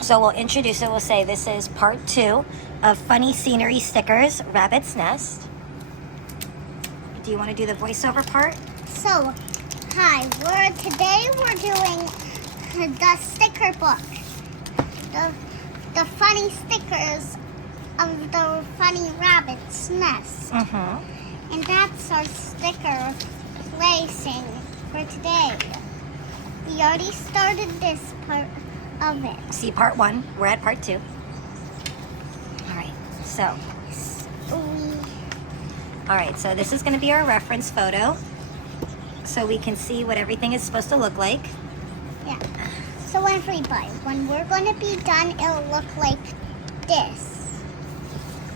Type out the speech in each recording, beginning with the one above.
So we'll introduce it. We'll say this is part 2 of Funny Scenery Stickers, Rabbit's Nest. Do you want to do the voiceover part? So, hi. Today we're doing the sticker book. The funny stickers of the funny rabbit's nest. Mm-hmm. And that's our sticker placing for today. We already started this part of it. See part 1. We're at part 2. All right. So this is going to be our reference photo, so we can see what everything is supposed to look like. Yeah. So everybody, when we're going to be done, it'll look like this.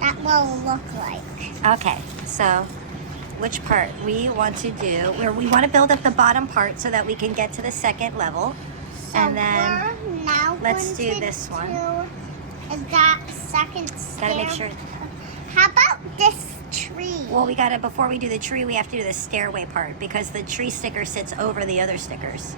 That will look like. Okay. So which part we want to do? Where we want to build up the bottom part so that we can get to the second level. So and then we're now let's going do to this one. That second stair. Gotta make sure. How about this tree? Well, before we do the tree, we have to do the stairway part because the tree sticker sits over the other stickers.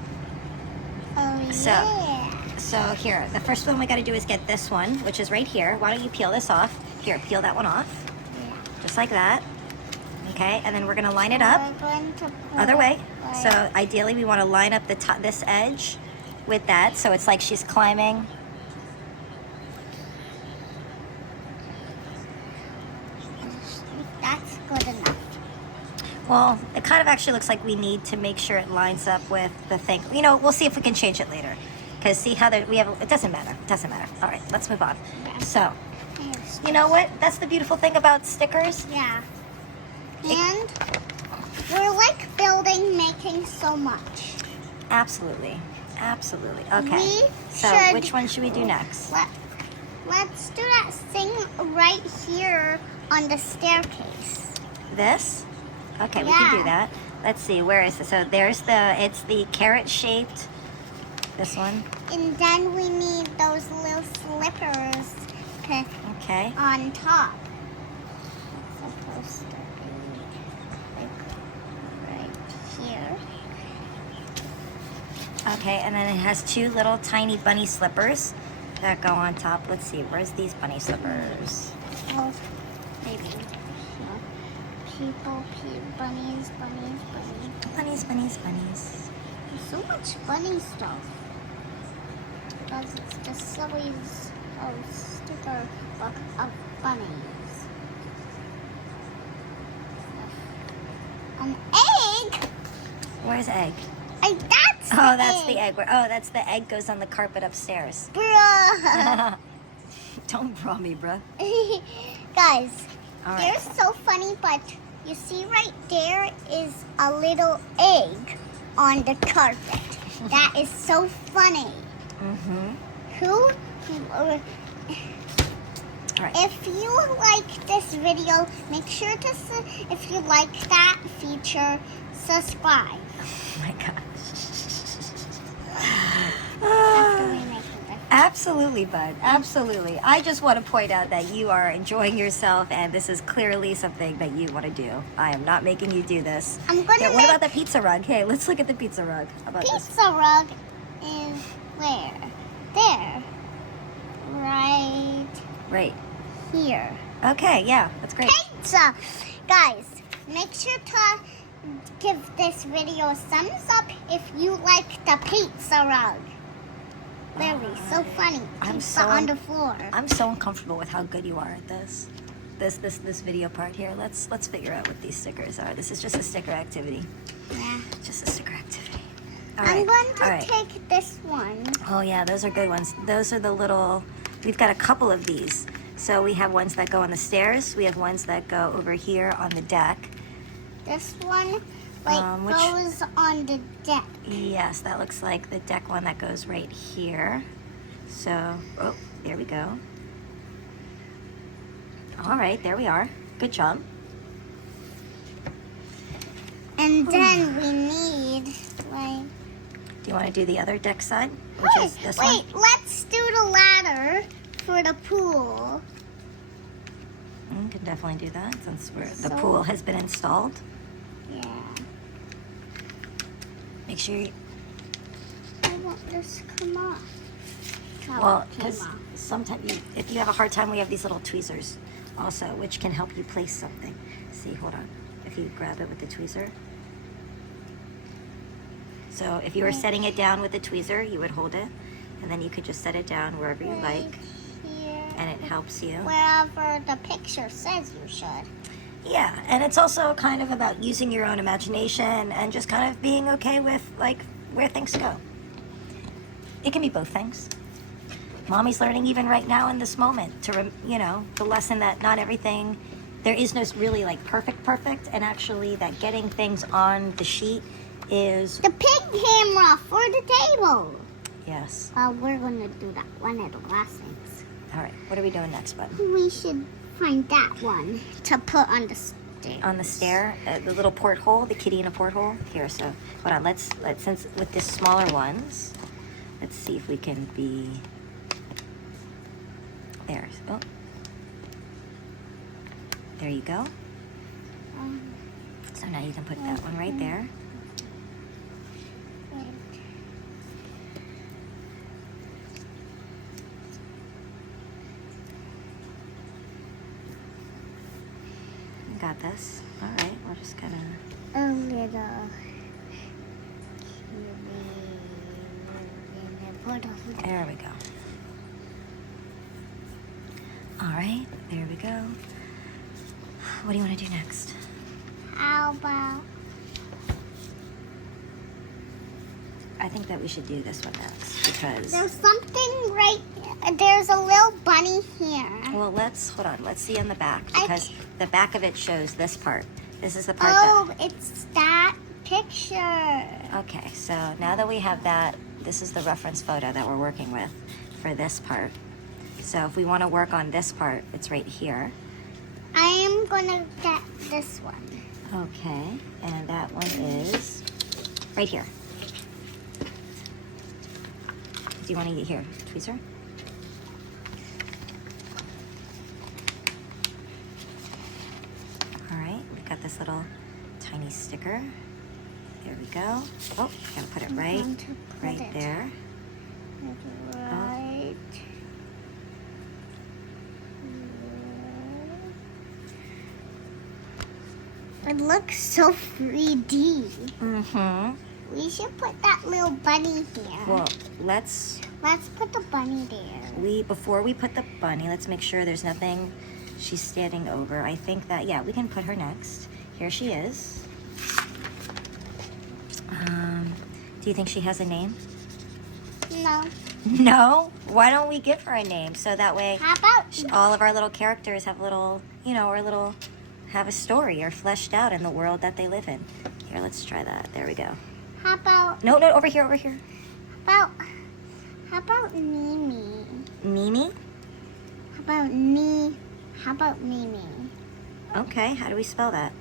Oh, So- yeah. So here, the first one we gotta do is get this one, which is right here. Why don't you peel this off? Here, peel that one off. Yeah. Just like that. Okay, and then we're gonna line it up. We're going to put Other way. it So ideally we wanna line up the top, this edge with that, so it's like she's climbing. That's good enough. Well, it kind of actually looks like we need to make sure it lines up with the thing. You know, we'll see if we can change it later. Because see how we have, it doesn't matter. It doesn't matter. All right, let's move on. Yeah. So, you know what? That's the beautiful thing about stickers. Yeah. And we're like building, making so much. Absolutely. Absolutely. Okay. We So, should- which one should we do next? Let's do that thing right here on the staircase. This? Okay, we can Yeah. do that. Let's see, where is it? So there's it's the carrot shaped, this one. And then we need those little slippers Okay. on top. It's supposed to be like right here. Okay, and then it has 2 little tiny bunny slippers that go on top. Let's see, where's these bunny slippers? Oh, maybe. People, bunnies. Bunnies, bunnies, bunnies. There's so much bunny stuff. Because it's the silliest sticker book of bunnies. An egg? Where's egg? That's Oh, that's the egg. That's the egg goes on the carpet upstairs. Bruh. Don't draw me, bruh. Guys, All right. they're so funny, but you see right there is a little egg on the carpet. That is so funny. Mm-hmm. All right. If you like this video, make sure to, if you like that feature, subscribe. Oh my gosh. After we make it. Absolutely, bud. Absolutely. I just want to point out that you are enjoying yourself, and this is clearly something that you want to do. I am not making you do this. I'm gonna Here, what make about the pizza rug? Hey, let's look at the pizza rug. How about this? pizza rug is where? There. Right Right. here. Okay, yeah, that's great. Pizza! Guys, make sure to give this video a thumbs up if you like the pizza rug. Very so funny. I'm Pizza so- on the floor. I'm so uncomfortable with how good you are at this. This video part here. Let's figure out what these stickers are. This is just a sticker activity. Yeah. Just a sticker activity. All I'm right. going to All right. take this one. Oh yeah, those are good ones. Those are the little, we've got a couple of these. So we have ones that go on the stairs. We have ones that go over here on the deck. This one which- goes on the deck. Yes, that looks like the deck one that goes right here. So, oh, there we go. All right, there we are. Good job. And then we need Do you want to do the other deck side, which is this wait, one? let's do the ladder for the pool. You can definitely do that since the So- pool has been installed. Yeah. Make sure you, I want this come off. how Well, it came because off. sometimes if you have a hard time, we have these little tweezers also, which can help you place something. See, hold on. If you grab it with the tweezer. So if you were setting it down with the tweezer, you would hold it, and then you could just set it down wherever you like, Here. and it helps you. Wherever the picture says you should. Yeah, and it's also kind of about using your own imagination and just kind of being okay with like where things go. It can be both things. Mommy's learning even right now in this moment to, the lesson that not everything, there is no really like perfect, and actually that getting things on the sheet is, The pig camera for the table. yes. Well, we're going to do that one of the last things. All right, what are we doing next, bud? We should find that one to put on the stair. On the stair, the little porthole, the kitty in a porthole. Here, so hold on. Let's since with the smaller ones, let's see if we can be there. Oh, there you go. So now you can put that one right there. You got this. All right, we're just gonna. A little. There we go. All right, there we go. What do you want to do next? How about I think that we should do this one next because. there's something right. There's a little bunny here. Well, hold on. Let's see on the back because the back of it shows this part. This is the part Oh, it's that picture. that. Okay, so now that we have that, this is the reference photo that we're working with for this part. So if we want to work on this part, it's right here. I am gonna get this one. Okay, and that one is right here. Do you want to get here, tweezer? All right, we got this little tiny sticker. There we go. Oh, gotta put it right, going to put right it there. Right. It looks so 3D. Mm-hmm. We should put that little bunny here. Well, let's Let's put the bunny there. before we put the bunny, let's make sure there's nothing she's standing over. I think that we can put her next. Here she is. Do you think she has a name? No. No. Why don't we give her a name so that way How about all of our little characters have little, have a story or fleshed out in the world that they live in. Here, let's try that. There we go. how about No, over here, over here. how about Mimi? Mimi? How about Mimi? Okay, how do we spell that?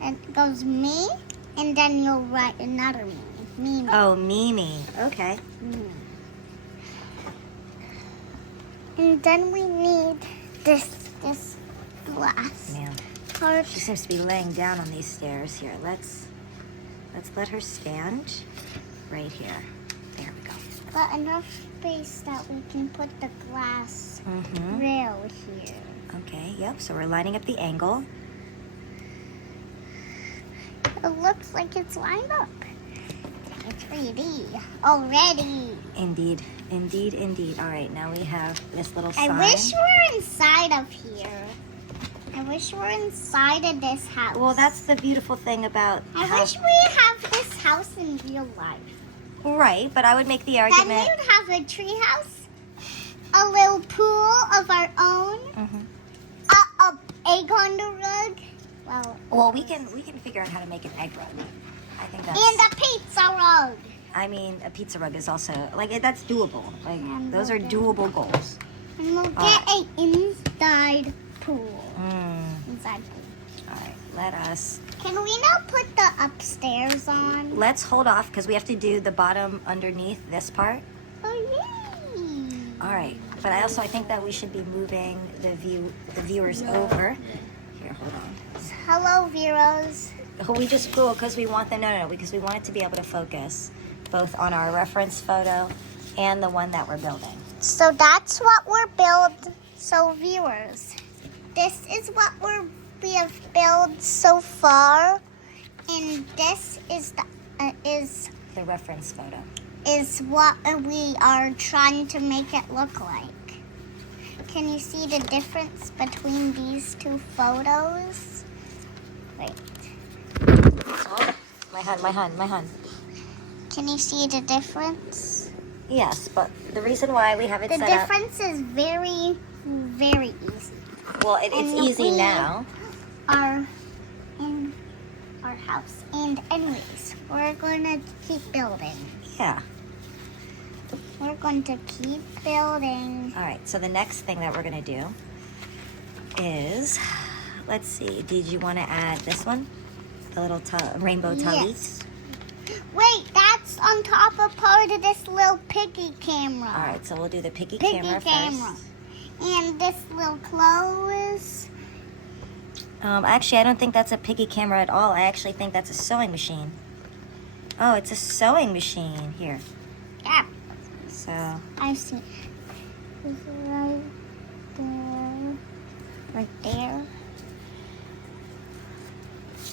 It goes me, and then you'll write another me. Mimi. Oh, Mimi. Okay. Mimi. And then we need this glass Man, part. she seems to be laying down on these stairs. Here, let's let her stand right here. There we go. But enough space that we can put the glass Mm-hmm. rail here. Okay, yep, so we're lining up the angle. It looks like it's lined up. It's 3D already. Indeed, indeed, indeed. All right, now we have this little sign. I wish we're inside of here. I wish we're inside of this house. Well, that's the beautiful thing about I how- wish we have this house in real life. Right, but I would make the Then argument. we'd have a tree house, a little pool of our own, Mhm. a egg on the rug, Well, we can figure out how to make an egg rug. I think that's. and a pizza rug. I mean, a pizza rug is also that's doable. Like And those are we'll doable goals. And we'll All get an inside pool. Inside pool. All right, let us. Can we now put the upstairs on? Let's hold off because we have to do the bottom underneath this part. Oh, yay! All right, but I think that we should be moving the viewers over. Here, hold on. Hello, Veros. We just because we want because we want it to be able to focus both on our reference photo and the one that we're building. So that's what we're build. So viewers, this is what we have built so far, and this is The reference photo. is what we are trying to make it look like. Can you see the difference between these two photos? Wait. Oh, my hand. Can you see the difference? Yes, but the reason why we have it The set up... difference is very, very easy. Well, it's And easy we now. are in our house. And anyways, we're going to keep building. Yeah. We're going to keep building. All right, so the next thing that we're going to do is... Let's see, did you want to add this one? The little rainbow tubby? Yes. Wait, that's on top of part of this little piggy camera. All right, so we'll do the piggy Piggy camera camera. first. And this little clothes. Actually, I don't think that's a piggy camera at all. I actually think that's a sewing machine. Oh, it's a sewing machine. Here. Yeah, So, I see. It's right there. Right there.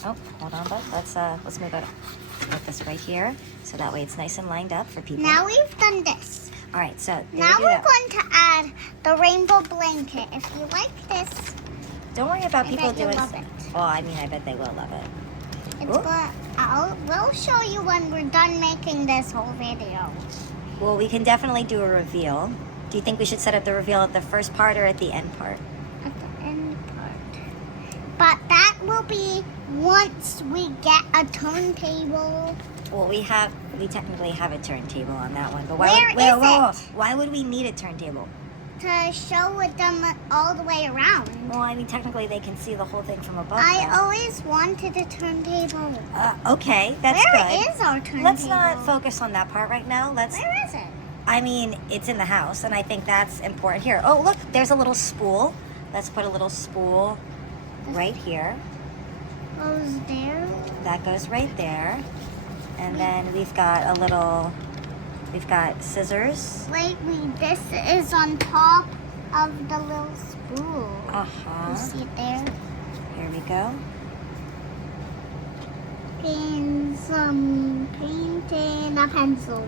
oh, hold on, bud. Let's move it. Put this right here, so that way it's nice and lined up for people. Now we've done this. All right, so there Now we we're go. going to add the rainbow blanket. If you like this, Don't worry about I people bet you'll doing. love it. Well, I mean, I bet they will love it. it's Ooh. good. We'll show you when we're done making this whole video. Well, we can definitely do a reveal. Do you think we should set up the reveal at the first part or at the end part? At the end part. But that will be once we get a turntable. Well, we technically have a turntable on that one, but Where is it? why would we need a turntable? To show it them all the way around. Well, I mean, technically they can see the whole thing from above. I though. always wanted a turntable. Okay, that's Where good. is our turntable? Let's not focus on that part right now. Where is it? I mean, it's in the house, and I think that's important here. Oh, look, there's a little spool. Let's put a little spool right here. Goes there. That goes right there. And then we've got scissors. Wait, this is on top of the little spool. Uh-huh. You see it there? Here we go. And some paint and a pencil.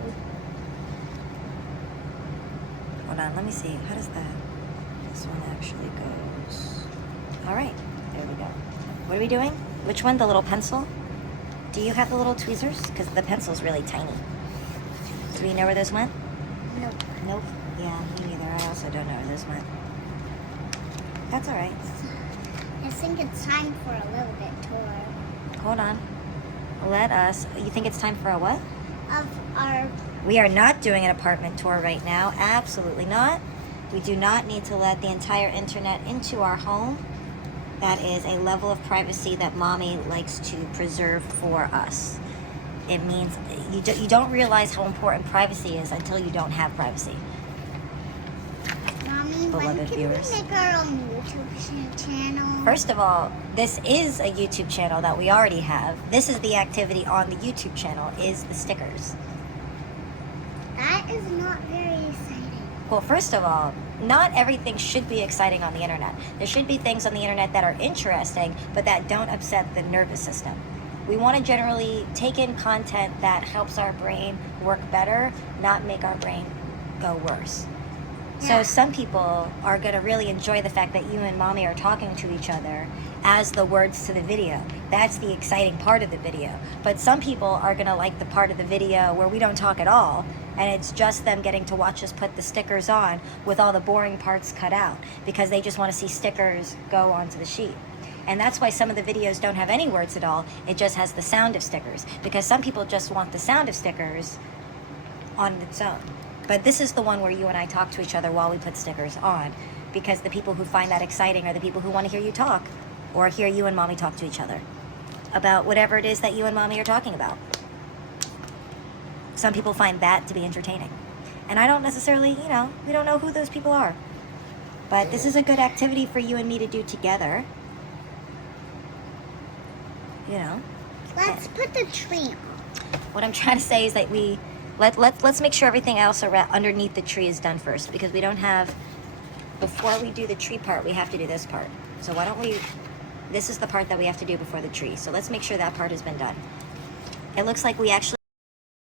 Hold on, let me see. How does that? This one actually goes. All right, there we go. What are we doing? Which one? The little pencil? Do you have the little tweezers? Because the pencil's really tiny. Do we know where those went? Nope. Nope. Yeah, me neither. I also don't know where those went. That's all right. I think it's time for a little bit tour Hold on. You think it's time for a what? of our. We are not doing an apartment tour right now. Absolutely not. We do not need to let the entire internet into our home. That is a level of privacy that Mommy likes to preserve for us. It means you don't realize how important privacy is until you don't have privacy. Mommy, when Beloved can viewers. we make our own YouTube channel? First of all, this is a YouTube channel that we already have. This is the activity on the YouTube channel, is the stickers. That is not very exciting. Well, first of all, not everything should be exciting on the internet. There should be things on the internet that are interesting, but that don't upset the nervous system. We want to generally take in content that helps our brain work better, not make our brain go worse. So Yeah. some people are going to really enjoy the fact that you and Mommy are talking to each other as the words to the video. That's the exciting part of the video. But some people are going to like the part of the video where we don't talk at all, and it's just them getting to watch us put the stickers on with all the boring parts cut out, because they just want to see stickers go onto the sheet. And that's why some of the videos don't have any words at all. It just has the sound of stickers, because some people just want the sound of stickers on its own. But this is the one where you and I talk to each other while we put stickers on, because the people who find that exciting are the people who want to hear you talk, or hear you and Mommy talk to each other about whatever it is that you and Mommy are talking about. Some people find that to be entertaining. And I don't necessarily, we don't know who those people are. But this is a good activity for you and me to do together. Let's put the tree on. What I'm trying to say is that Let's make sure everything else around underneath the tree is done first, because we don't have, before we do the tree part, we have to do this part. So why don't we, this is the part that we have to do before the tree. So let's make sure that part has been done. It looks like we actually